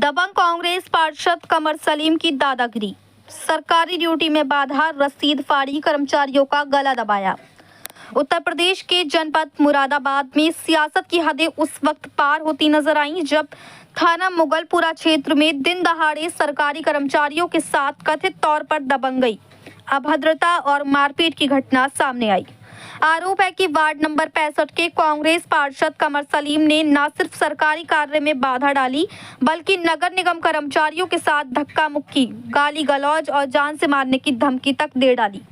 दबंग कांग्रेस पार्षद कमर सलीम की दादागिरी, सरकारी ड्यूटी में बाधा, रसीद फाड़ी, कर्मचारियों का गला दबाया। उत्तर प्रदेश के जनपद मुरादाबाद में सियासत की हदें उस वक्त पार होती नजर आईं जब थाना मुगलपुरा क्षेत्र में दिन दहाड़े सरकारी कर्मचारियों के साथ कथित तौर पर दबंगई, अभद्रता और मारपीट की घटना सामने आई। आरोप है कि वार्ड नंबर 65 के कांग्रेस पार्षद कमर सलीम ने न सिर्फ सरकारी कार्य में बाधा डाली बल्कि नगर निगम कर्मचारियों के साथ धक्का मुक्की, गाली गलौज और जान से मारने की धमकी तक दे डाली।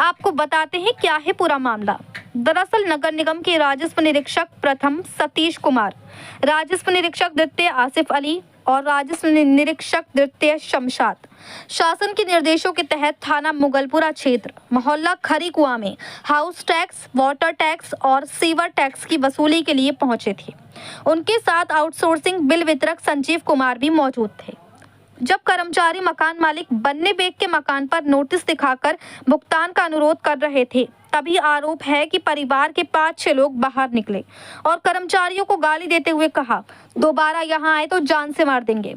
आपको बताते हैं क्या है पूरा मामला। दरअसल नगर निगम के राजस्व निरीक्षक प्रथम सतीश कुमार, राजस्व निरीक्षक द्वितीय आसिफ अली और राजस्व निरीक्षक द्वितीय शमशाद शासन के निर्देशों के तहत थाना मुगलपुरा क्षेत्र मोहल्ला खरी कुआं में हाउस टैक्स, वाटर टैक्स और सीवर टैक्स की वसूली के लिए पहुंचे थे। उनके साथ आउटसोर्सिंग बिल वितरक संजीव कुमार भी मौजूद थे। जब कर्मचारी मकान मालिक बन्ने बेग के मकान पर नोटिस दिखाकर भुगतान का अनुरोध कर रहे थे, तभी आरोप है कि परिवार के 5-6 लोग बाहर निकले और कर्मचारियों को गाली देते हुए कहा, दोबारा यहाँ आए तो जान से मार देंगे।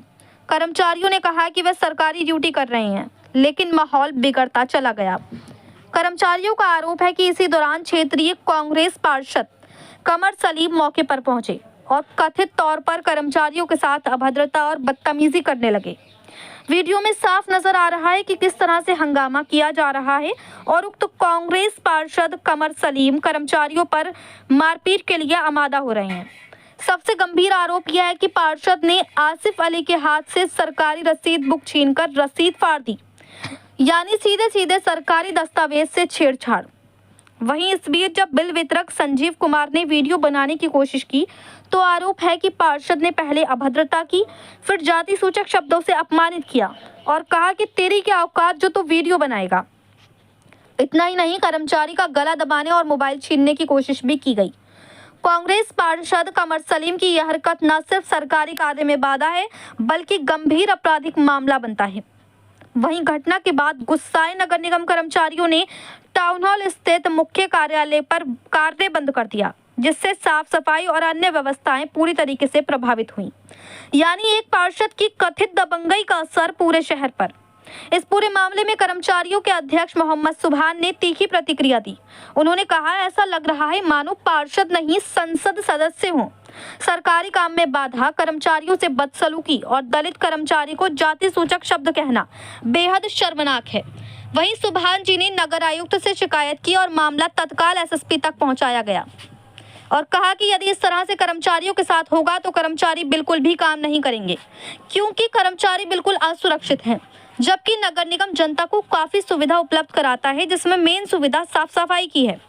कर्मचारियों ने कहा कि वे सरकारी ड्यूटी कर रहे हैं, लेकिन माहौल बिगड़ता चला गया। कर्मचारियों का आरोप है कि इसी दौरान क्षेत्रीय कांग्रेस पार्षद कमर सलीम मौके पर पहुंचे और कथित तौर पर कर्मचारियों के साथ अभद्रता और बदतमीजी करने लगे। वीडियो में साफ नजर आ रहा है कि किस तरह से हंगामा किया जा रहा है और उक्त कांग्रेस पार्षद कमर सलीम कर्मचारियों पर मारपीट के लिए आमादा हो रहे हैं। सबसे गंभीर आरोप यह है कि पार्षद ने आसिफ अली के हाथ से सरकारी रसीद बुक छीनकर रसीद फाड़ दी, यानी सीधे सीधे सरकारी दस्तावेज से छेड़छाड़। वहीं इस बीच जब बिल वितरक संजीव कुमार ने वीडियो बनाने की कोशिश की तो आरोप है कि पार्षद ने पहले अभद्रता की, फिर जाति सूचक शब्दों से अपमानित किया और कहा कि तेरी क्या औकात जो तू वीडियो बनाएगा। इतना ही नहीं, कर्मचारी का गला दबाने और मोबाइल छीनने की कोशिश भी की गई। कांग्रेस पार्षद कमर सलीम की यह हरकत न सिर्फ सरकारी कार्य में बाधा है बल्कि गंभीर आपराधिक मामला बनता है। वहीं घटना के बाद गुस्साए नगर निगम कर्मचारियों ने टाउन हॉल स्थित मुख्य कार्यालय पर कार्य बंद कर दिया, जिससे साफ सफाई और अन्य व्यवस्थाएं पूरी तरीके से प्रभावित हुई। यानी एक पार्षद की कथित दबंगई का असर पूरे शहर पर। इस पूरे मामले में कर्मचारियों के अध्यक्ष मोहम्मद सुभान ने तीखी प्रतिक्रिया दी। उन्होंने कहा, ऐसा लग रहा है मानो पार्षद नहीं संसद सदस्य हों। सरकारी काम में बाधा, कर्मचारियों से बदसलूकी और दलित कर्मचारी को जाति सूचक शब्द कहना बेहद शर्मनाक है। वहीं सुभान जी ने नगर आयुक्त से शिकायत की और मामला तत्काल एसएसपी तक पहुंचाया गया और कहा कि यदि इस तरह से कर्मचारियों के साथ होगा तो कर्मचारी बिल्कुल भी काम नहीं करेंगे, क्योंकि कर्मचारी बिल्कुल असुरक्षित हैं। जबकि नगर निगम जनता को काफी सुविधा उपलब्ध कराता है, जिसमें मेन सुविधा साफ सफाई की है।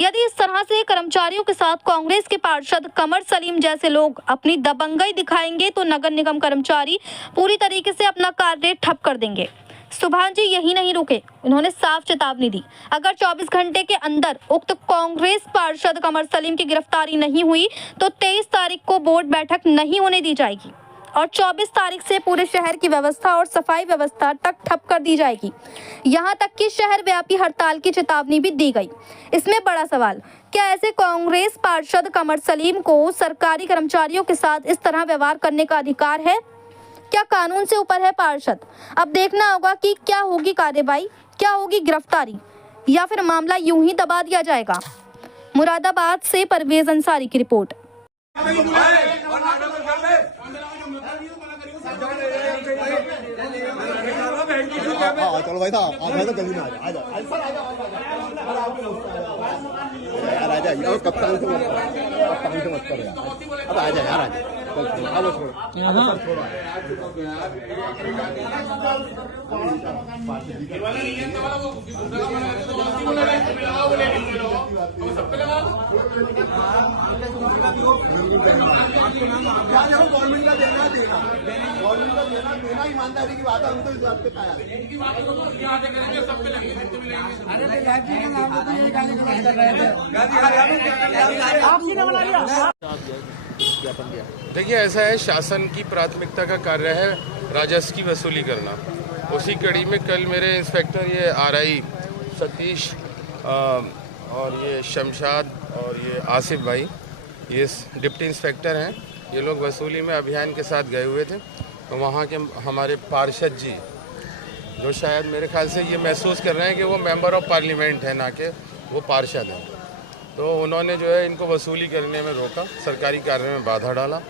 यदि इस तरह से कर्मचारियों के साथ कांग्रेस के पार्षद कमर सलीम जैसे लोग अपनी दबंगई दिखाएंगे तो नगर निगम कर्मचारी पूरी तरीके से अपना कार्य ठप कर देंगे। सुभान जी यही नहीं रुके, उन्होंने साफ चेतावनी दी, अगर 24 घंटे के अंदर उक्त कांग्रेस पार्षद कमर सलीम की गिरफ्तारी नहीं हुई तो 23 तारीख को बोर्ड बैठक नहीं होने दी जाएगी और 24 तारीख से पूरे शहर की व्यवस्था और सफाई व्यवस्था तक ठप कर दी जाएगी। यहां तक कि शहर व्यापी हड़ताल की चेतावनी भी दी गई। इसमें बड़ा सवाल, क्या ऐसे कांग्रेस पार्षद कमर सलीम को सरकारी कर्मचारियों के साथ इस तरह व्यवहार करने का अधिकार है? क्या कानून से ऊपर है पार्षद? अब देखना होगा कि क्या होगी कार्रवाई, क्या होगी गिरफ्तारी, या फिर मामला यूं ही दबा दिया जाएगा। मुरादाबाद से परवेज अंसारी की रिपोर्ट। चलो भाई साहब, आप तो गली में आ जाओ यार, आ जाइए। कप्तान से मत करो यार, अब आ जाए यार, आ जाए। चलो छोड़ो, गवर्नमेंट का देना ईमानदारी की बात है। हम तो इस बात पे तैयार हैं। देखिए, ऐसा है, शासन की प्राथमिकता का कार्य है राजस्व की वसूली करना। उसी कड़ी में कल मेरे इंस्पेक्टर ये आरआई सतीश और ये शमशाद और ये आसिफ भाई, ये डिप्टी इंस्पेक्टर हैं, ये लोग वसूली में अभियान के साथ गए हुए थे। तो वहाँ के हमारे पार्षद जी जो शायद मेरे ख्याल से ये महसूस कर रहे हैं कि वो मेंबर ऑफ पार्लियामेंट है, ना कि वो पार्षद हैं, तो उन्होंने जो है इनको वसूली करने में रोका, सरकारी कार्य में बाधा डाला।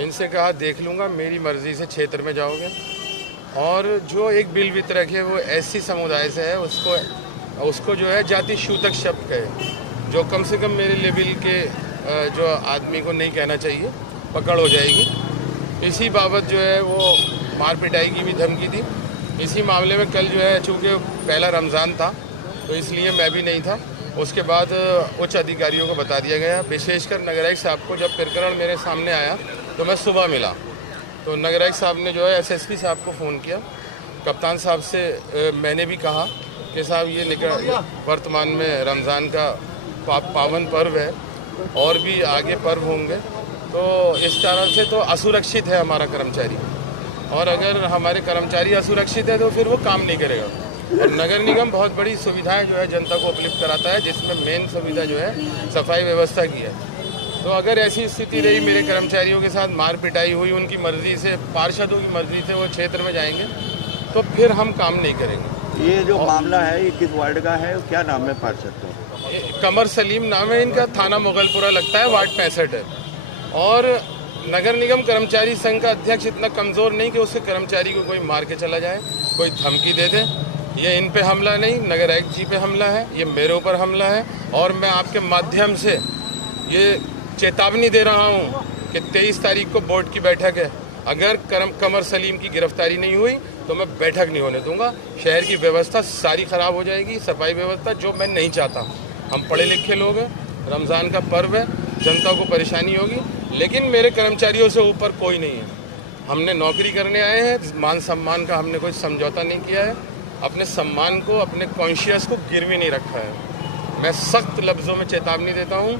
इनसे कहा देख लूँगा, मेरी मर्ज़ी से क्षेत्र में जाओगे, और जो एक बिल वितरक है वो एससी समुदाय से है, उसको जो है जाति सूचक शब्द कहे, जो कम से कम मेरे लेवल के जो आदमी को नहीं कहना चाहिए, पकड़ हो जाएगी। इसी बाबत जो है वो मार पिटाई की भी धमकी दी। इसी मामले में कल जो है चूँकि पहला रमज़ान था तो इसलिए मैं भी नहीं था, उसके बाद उच्च अधिकारियों को बता दिया गया, विशेषकर नगर आयुक्त साहब को जब प्रकरण मेरे सामने आया तो मैं सुबह मिला, तो नगर आयुक्त साहब ने जो है एसएसपी साहब को फ़ोन किया, कप्तान साहब से मैंने भी कहा कि साहब ये वर्तमान में रमज़ान का पावन पर्व है और भी आगे पर्व होंगे, तो इस तरह से तो असुरक्षित है हमारा कर्मचारी, और अगर हमारे कर्मचारी असुरक्षित है तो फिर वो काम नहीं करेगा। और नगर निगम बहुत बड़ी सुविधाएं जो है जनता को उपलब्ध कराता है, जिसमें मेन सुविधा जो है सफाई व्यवस्था की है। तो अगर ऐसी स्थिति रही, मेरे कर्मचारियों के साथ मार पिटाई हुई, उनकी मर्जी से, पार्षदों की मर्जी से वो क्षेत्र में जाएंगे, तो फिर हम काम नहीं करेंगे। ये जो मामला है ये किस वार्ड का है, क्या नाम है पार्षद का? कमर सलीम नाम है इनका, थाना मुगलपुरा लगता है, वार्ड 65 है। और नगर निगम कर्मचारी संघ का अध्यक्ष इतना कमज़ोर नहीं कि उसके कर्मचारी को कोई मार के चला जाए, कोई धमकी दे दे। ये इन पे हमला नहीं, नगर आयुक्त जी पे हमला है, ये मेरे ऊपर हमला है, और मैं आपके माध्यम से ये चेतावनी दे रहा हूँ कि 23 तारीख को बोर्ड की बैठक है, अगर कमर सलीम की गिरफ्तारी नहीं हुई तो मैं बैठक नहीं होने दूंगा। शहर की व्यवस्था सारी खराब हो जाएगी, सफाई व्यवस्था, जो मैं नहीं चाहता। हम पढ़े लिखे लोग हैं, रमज़ान का पर्व है, जनता को परेशानी होगी, लेकिन मेरे कर्मचारियों से ऊपर कोई नहीं है। हमने नौकरी करने आए हैं, मान सम्मान का हमने कोई समझौता नहीं किया है, अपने सम्मान को, अपने कॉन्शियस को गिरवी नहीं रखा है। मैं सख्त लफ्ज़ों में चेतावनी देता हूँ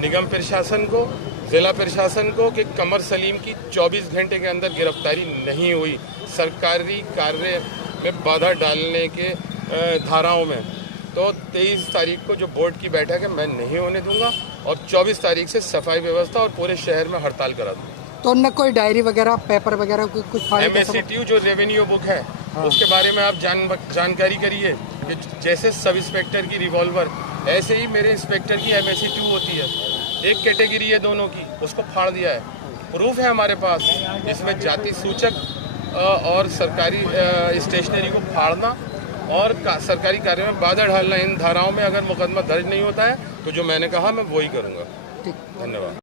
निगम प्रशासन को, ज़िला प्रशासन को, कि कमर सलीम की 24 घंटे के अंदर गिरफ्तारी नहीं हुई सरकारी कार्य में बाधा डालने के धाराओं में, तो 23 तारीख को जो बोर्ड की बैठक है मैं नहीं होने दूंगा, और 24 तारीख से सफाई व्यवस्था और पूरे शहर में हड़ताल करा दूंगा। तो न कोई डायरी वगैरह, पेपर वगैरह कुछ MACTU जो रेवेन्यू बुक है, उसके बारे में आप जानकारी करिए कि जैसे सब इंस्पेक्टर की रिवॉल्वर, ऐसे ही मेरे इंस्पेक्टर की MACTU होती है, एक कैटेगरी है दोनों की, उसको फाड़ दिया है। प्रूफ है हमारे पास, इसमें जाति सूचक और सरकारी स्टेशनरी को फाड़ना और सरकारी कार्य में बाधा डालना, इन धाराओं में अगर मुकदमा दर्ज नहीं होता है तो जो मैंने कहा मैं वही करूँगा। धन्यवाद।